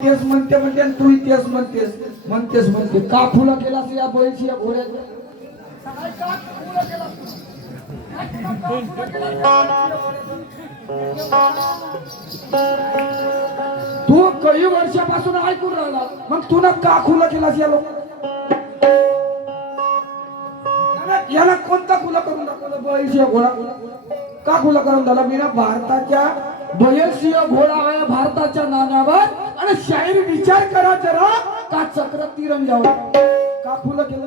तेच म्हणते म्हणते तू तेच म्हणतेस. म्हणतेस म्हणते का फुलं केलास या बैलची या घोड्या तू? काही वर्षापासून ऐकून राहिला. मग तू ना का खुलं केलास या लोक? याला कोणता खुला करून दाखवला? बैलशी घोडा? का खुला करून झाला मी ना भारताच्या बैलशी घोडा आहे भारताच्या नाण्यावर आणि शाहीर विचार करा जरा. का चक्र तिरंग्यावर का खुलं केलं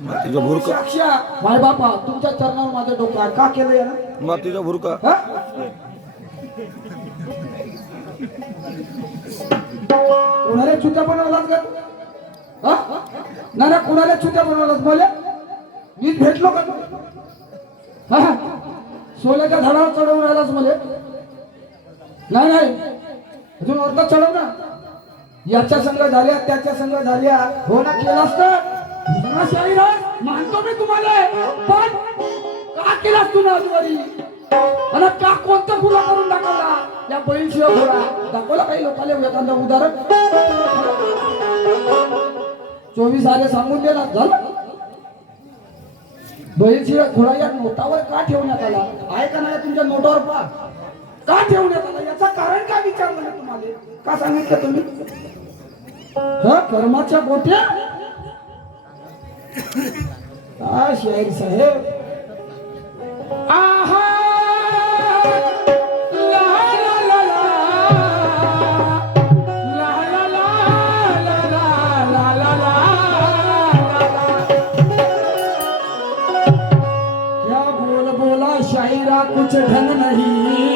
मातीचा भुरका साक्षा माय बापा तुमच्या चरणावर माझं डोकं आहे. का केलं यानं? मातीचा भुरका हा? कोणाला चुत्या बनवलास का? हा? नाही ना कोणाला चुत्या बनवलास? मला? नीट भेटलो का हा? सोल्याच्या झाडावर चढवून राहिलास मला? नाही नाही. अजून अर्धा चढव ना याच्या संघ झाल्या त्याच्या संघ झाल्या. हो ना केलास असत दुसरा मानतो मी तुम्हाला. पण का केलास तू नाजवारी? आणि का कोणता फुला करून दाखवला? या बैलशिवाय घोडा दाखवला काही लोकांना एखादं उदाहरण? चोवीस आले सांगून दे ना. झालं? बैलशिवाय घोडा या नोटावर का ठेवण्यात आला? आहे का नाही तुमच्या नोटावर पा का ठेवण्यात आला याचं कारण काय विचारलं तुम्हाला का सांगितलं तुम्ही कर्माच्या गोट्या काय शाहीर साहेब आहा कुछ ढंग नहीं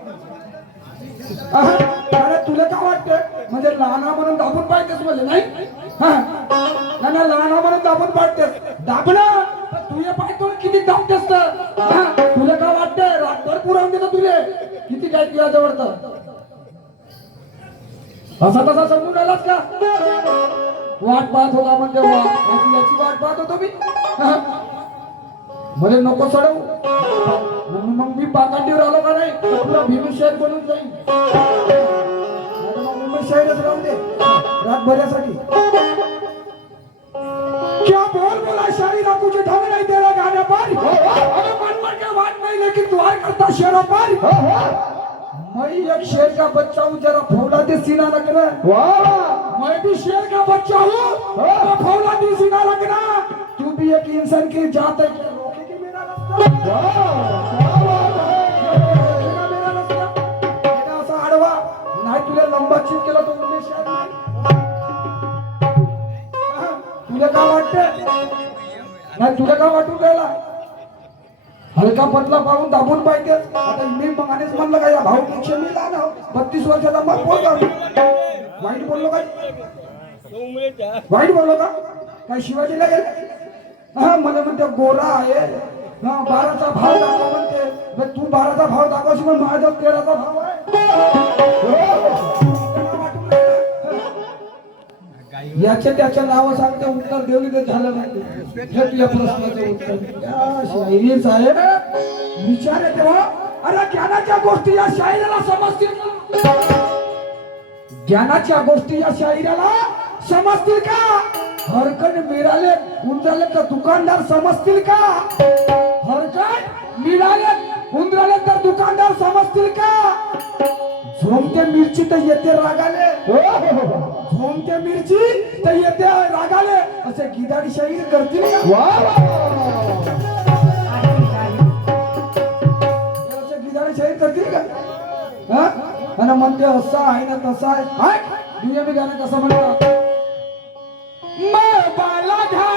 अरे तुला का वाटतं? म्हणजे लहाना म्हणून दाबून पाहिजेस म्हणजे नाही? हा? लहाना म्हणून दाबून पाडतेस. दाबणं पण तुझे पाय तुला किती दाबतेस तर? तुला काय वाटतं? रातभर पुरवून देतो तुले. किती काय तुझ्या जवळ तर? असा तसा समजून राहिलास का? वाट पाहत होता म्हणजे याची वाट पाहत होतो मी. हा. मला नको सोडवू. म्हणून मग मी पाकांडीवर आलो का नाही तुला भीमशेर बनून नाहीतर मग मुंबई शहरच राहून दे रातभरासाठी क्या बोल बोला शायरा कुछ ढंग नहीं तेरा गाने पर। मन मन के बात नहीं लेकिन दुआ करता शेरों पर। मैं एक शेर का बच्चा हूँ, जरा फौला दे सीना लगना मैं भी शेर का बच्चा हूँ तो फौला दे सीना लगना तू भी एक इंसान की जात है रोकेगी मेरा रास्ता? तुला लंबा चिप केला तो उद्देश तुला काय वाटत नाही तुला काय वाटून राहिला? हलका पतला पाहून दाबून पाहिजे. आता मी मगानेच म्हणलं का या भाऊ पेक्षा मी लहान आहो बत्तीस वर्षाचा मग बोल वाईट बोललो का? वाईट बोललो का? काय शिवाजीला गेले? हा मला म्हणते गोरा आहे. हा बाराचा भाव म्हणते. मग तू बाराचा भाव दाखवशील मग माझा तेराचा भाव आहे. याच्या त्याच्या नाव सांगते उत्तर देऊ तर झालं नाही. हे तुझ्या प्रश्नाचं उत्तर. साहेब विचार तेव्हा. अरे ज्ञानाच्या गोष्टी या शाहिराला समजतील ज्ञानाच्या गोष्टी या शाहिराला समजतील का? हरकत मिळाले उंदराले तर दुकानदार समजतील का? हरकत मिळाले उंदराले तर दुकानदार समजतील का? झोमते मिरची तर येते रागाले. झोमते मिरची तर येते रागाले. असे गिदाडी शाहीर करतील का? असे गिदाडी शाहीर करतील का? हा? आणि म्हणते असं आहे ना तसं आहे. हाय? दुनिया मी गाणं कसं म्हणतात मैं बाला घाट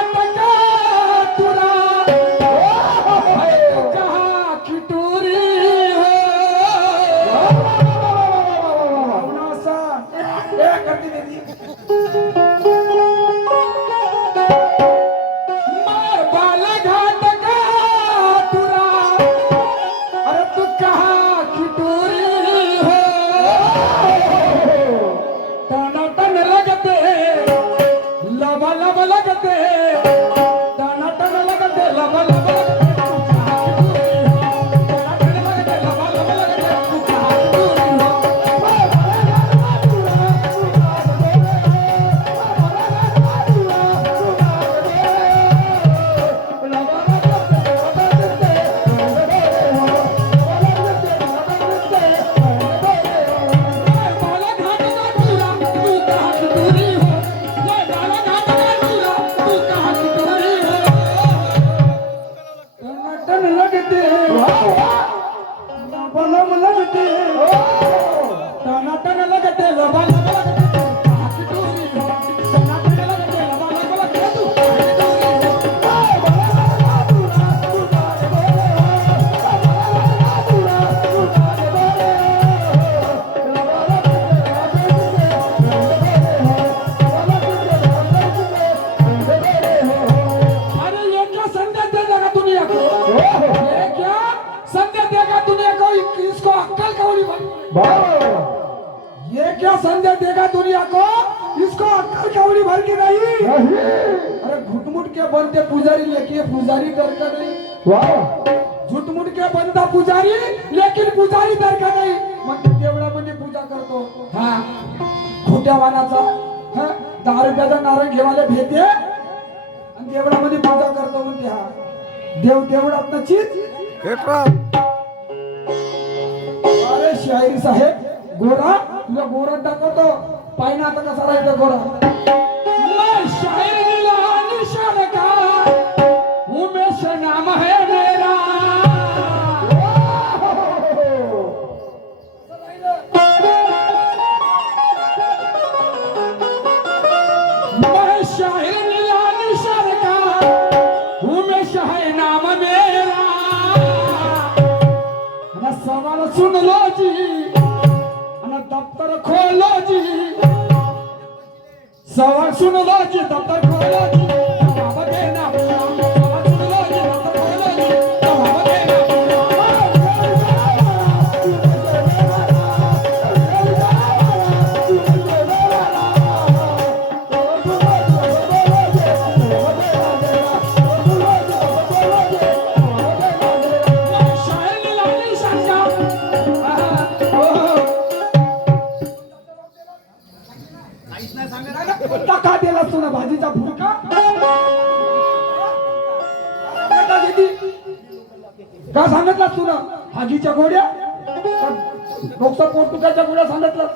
भर ये क्या संदेश देगा दुनिया को इसको अक्कल कौड़ी भर की नहीं. अरे घुटमुट के बनते पुजारी लेके पुजारी डर का नहीं. झुटमुट के बनता पुजारी लेकिन पुजारी डर का नाही म्हणजे देवळामध्ये पूजा करतो. हा. खोट्या वानाचा हा. दहा रुपयाचा नारळ घेवायला भेटे. आणि देवळामध्ये पूजा करतो म्हणते हा. देव देवळात नचित अरे शाहीर साहेब गोरा. तुला गोरा दाखवतो. पाहिजे आता कसा राहायचा गोरा मैं शायर नीला निशान का? उमेश नाम है मेरा मैं शायर नीला निशान का उमेश है नाम मेरा डोकसा पोर्तुगालच्या गोड्या सांगितलं.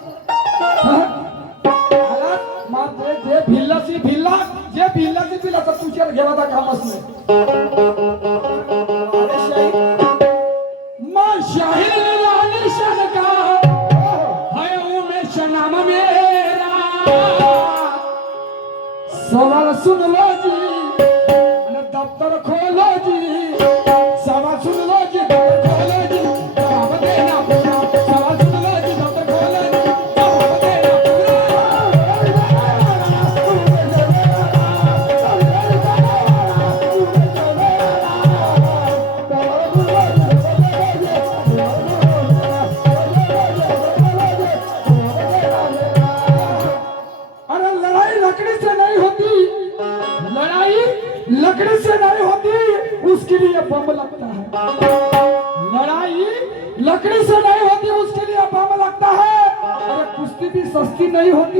मात्र जे भिल्लासी भिल्ला जे भिल्लासी भिल्लाचा तर तुझ्या घेवाचा कामच नाही अरे शाहीर मैं का है उमेश नाम मेरा सवाल सुन लो जी लकड़ी से नहीं होती उसके लिए बम लगता है। अरे कुश्ती भी सस्ती नहीं होती।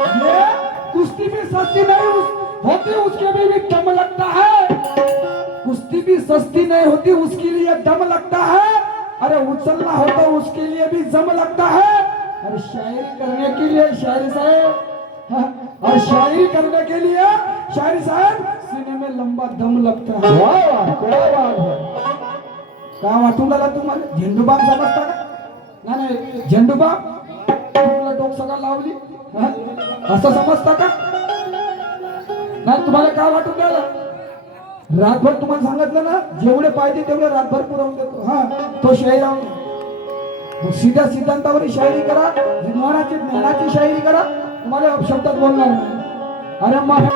ये कुश्ती भी सस्ती नहीं उस- होती उसके लिए भी दम लगता है। कुश्ती भी सस्ती नहीं होती उसके लिए दम लगता है। अरे उछलना होता उसके लिए भी जम लगता है। अरे शायरी करने के लिए शायरी साहब। और शायरी करने के लिए शायरी साहब सीने में लंबा दम लगता है। का वाटून राहिला तुम्हाला झेंडूबाम समजता का? नाही झेंडूबाम तुला डोक सगळं लावली. हा? असं समजता का? नाही तुम्हाला काय वाटून राहिलं? रातभर तुम्हाला सांगितलं ना जेवढे पाहिजे तेवढे रातभर पुरवून देतो. हा तो शायरी मग सीध्या सिद्धांतावर शायरी करा. ज्ञानाची ज्ञानाची शायरी करा. तुम्हाला शब्दात बोलणार नाही. अरे मग